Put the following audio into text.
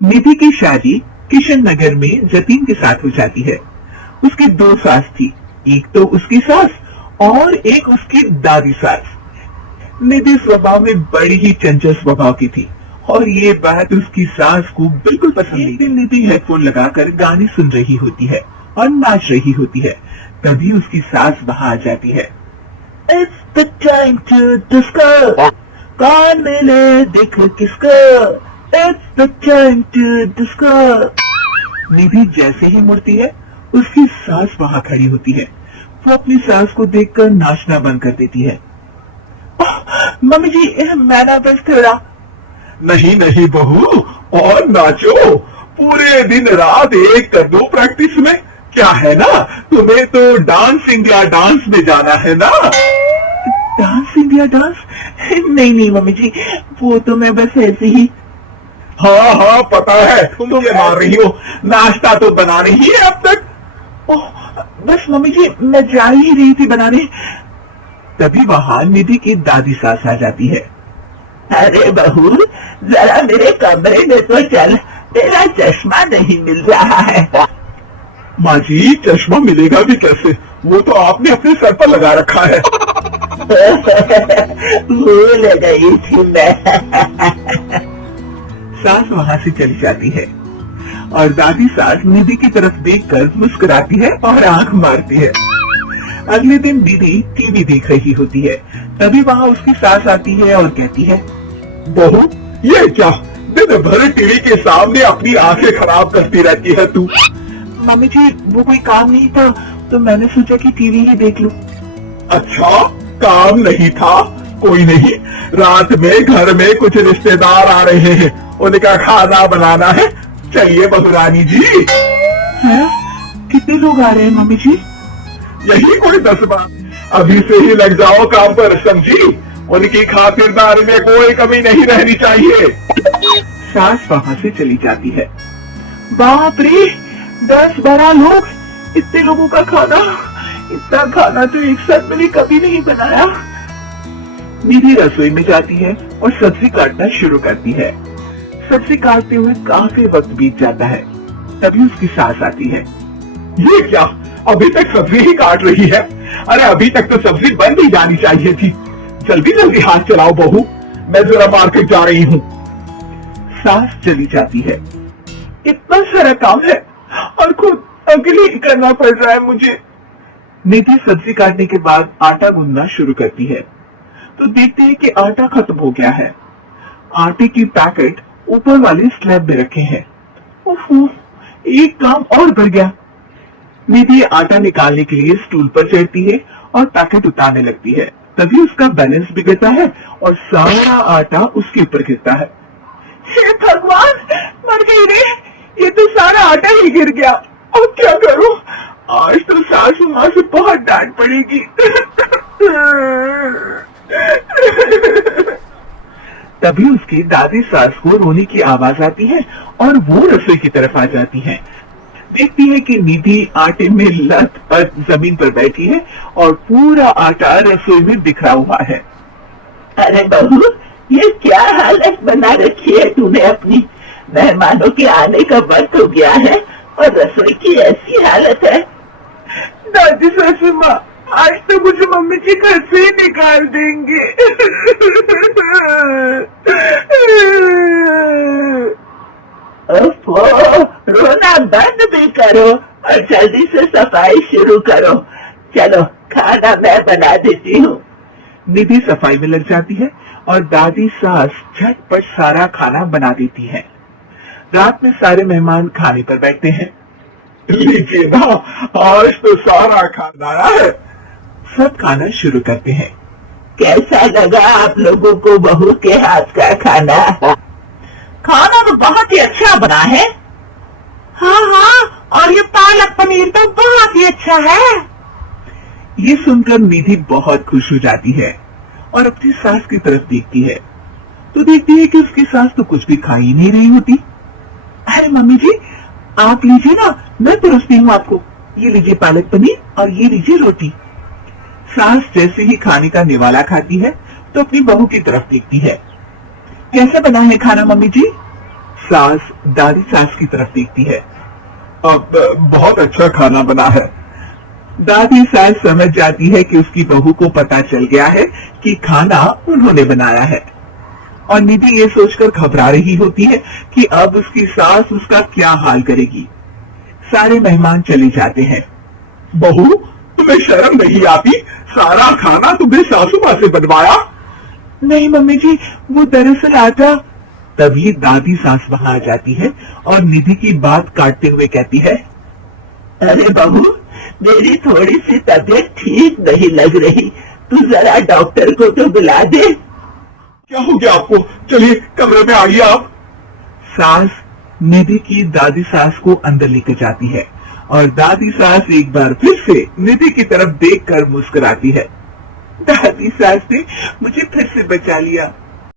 निधि की शादी किशन नगर में जतीन के साथ हो जाती है। उसकी दो सास थी, एक तो उसकी सास और एक उसकी दादी सास। निधि स्वभाव में बड़ी ही चंचल स्वभाव की थी और ये बात उसकी सास को बिल्कुल पसंद नहीं। एक दिन निधि हेडफोन लगाकर गाने सुन रही होती है और नाच रही होती है, तभी उसकी सास वहाँ आ जाती है। It's the time to disco, कौन मिले देख किसको, It's the time to disco। निधि जैसे ही मुड़ती है, उसकी सास वहाँ खड़ी होती है। वो अपनी सास को देखकर नाचना बंद कर देती है। मम्मी जी, मैं ना बस थोड़ा। नहीं नहीं बहू, और नाचो, पूरे दिन रात एक कर दो प्रैक्टिस में। क्या है ना, तुम्हें तो डांस इंडिया डांस में जाना है ना। Dance India dance? नहीं नहीं मम्मी जी, वो तो मैं बस ऐसे ही। हाँ हाँ पता है, तुम ये मार रही हो, नाश्ता तो बना रही है अब तक। ओह बस मम्मी जी, मैं जा ही रही थी बनाने। तभी वहाँ निधि की दादी सास आ जाती है। अरे बहू, जरा मेरे कमरे में तो चल, तेरा चश्मा नहीं मिल रहा है। माँ जी, चश्मा मिलेगा भी कैसे, वो तो आपने अपने सर पर लगा रखा है। भूल गई थी मैं। सास वहाँ से चली जाती है और दादी सास निधि की तरफ देखकर मुस्कुराती है और आंख मारती है। अगले दिन निधि टीवी देख रही होती है, तभी वहाँ उसकी सास आती है और कहती है, बहू ये क्या, दिन भर टीवी के सामने अपनी आंखें खराब करती रहती है तू। मम्मी जी, वो कोई काम नहीं था तो मैंने सोचा कि टीवी ही देख लूं। अच्छा, काम नहीं था, कोई नहीं, रात में घर में कुछ रिश्तेदार आ रहे हैं, उनका खाना बनाना है। चलिए बहुरानी जी। है? कितने लोग आ रहे हैं मम्मी जी? यही कोई 10-12। अभी से ही लग जाओ काम पर, समझी? उनकी खातिरदारी में कोई कमी नहीं रहनी चाहिए। सास वहाँ से चली जाती है। बाप रे, 10-12 लोग, इतने लोगों का खाना, इतना खाना तो एक साथ मैंने कभी नहीं बनाया। निधि रसोई में जाती है और सब्जी काटना शुरू करती है। सब्जी काटते हुए काफी वक्त बीत जाता है, तभी उसकी सास आती है। ये क्या, अभी तक सब्जी ही काट रही है? अरे अभी तक तो सब्जी बन ही जानी चाहिए थी। जल्दी जल्दी हाथ चलाओ बहू, मैं जरा मार्केट जा रही हूँ। सास चली जाती है। इतना सारा काम है और खुद अकेले ही करना पड़ रहा है मुझे। निधि सब्जी काटने के बाद आटा गूंदना शुरू करती है तो देखते हैं कि आटा खत्म हो गया है। आटे की पैकेट ऊपर वाले स्लैब में रखे हैं। ओहो, एक काम और बढ़ गया। निधि आटा निकालने के लिए स्टूल पर चढ़ती है और पैकेट उतारने लगती है, तभी उसका बैलेंस बिगड़ता है और सारा आटा उसके ऊपर गिरता है। हे भगवान, मर गई रे, ये तो सारा आटा ही गिर गया। अब क्या करूं? आज तो सासू माँ से बहुत डांट पड़ेगी। तभी उसकी दादी सास को रोने की आवाज आती है और वो रसोई की तरफ आ जाती है। देखती है कि निधि आटे में लत-पत जमीन पर बैठी है और पूरा आटा रसोई में बिखरा हुआ है। अरे बहू, ये क्या हालत बना रखी है तूने अपनी? मेहमानों के आने का वक्त हो गया है और रसोई की ऐसी हालत है। दादी सासू माँ, आज तो मुझे मम्मी जी घर से ही निकाल देंगे। रोना बंद भी करो और जल्दी से सफाई शुरू करो। चलो, खाना मैं बना देती हूँ। निधि सफाई में लग जाती है और दादी सास झटपट सारा खाना बना देती है। रात में सारे मेहमान खाने पर बैठते हैं। लीजिए ना, आज तो सारा खाना है। सब खाना शुरू करते हैं। कैसा लगा आप लोगों को बहू के हाथ का खाना? खाना तो बहुत ही अच्छा बना है। हाँ हाँ, और ये पालक पनीर तो बहुत ही अच्छा है। ये सुनकर निधि बहुत खुश हो जाती है और अपनी सास की तरफ देखती है तो देखती है कि उसकी सास तो कुछ भी खा ही नहीं रही होती। अरे मम्मी जी, आप लीजिए ना, मैं परोसती हूँ आपको। ये लीजिए पालक पनीर और ये लीजिए रोटी। सास जैसे ही खाने का निवाला खाती है तो अपनी बहू की तरफ देखती है। कैसा बना है खाना मम्मी जी? सास दादी सास की तरफ देखती है। अब बहुत अच्छा खाना बना है। दादी सास समझ जाती है कि उसकी बहू को पता चल गया है कि खाना उन्होंने बनाया है, और निधि ये सोचकर घबरा रही होती है कि अब उसकी सास उसका क्या हाल करेगी। सारे मेहमान चले जाते हैं। बहू, तुम्हें शर्म नहीं आती? सारा खाना तुमने सासू माँ से बनवाया? नहीं मम्मी जी, वो दरअसल आटा। तभी दादी सास वहां आ जाती है और निधि की बात काटते हुए कहती है, अरे बहू, मेरी थोड़ी सी तबीयत ठीक नहीं लग रही, तू जरा डॉक्टर को तो बुला दे। क्या हो गया आपको? चलिए कमरे में आइए आप। सास निधि की दादी सास को अंदर लेकर जाती है और दादी सास एक बार फिर से निधि की तरफ देखकर मुस्कुराती है। दादी सास ने मुझे फिर से बचा लिया।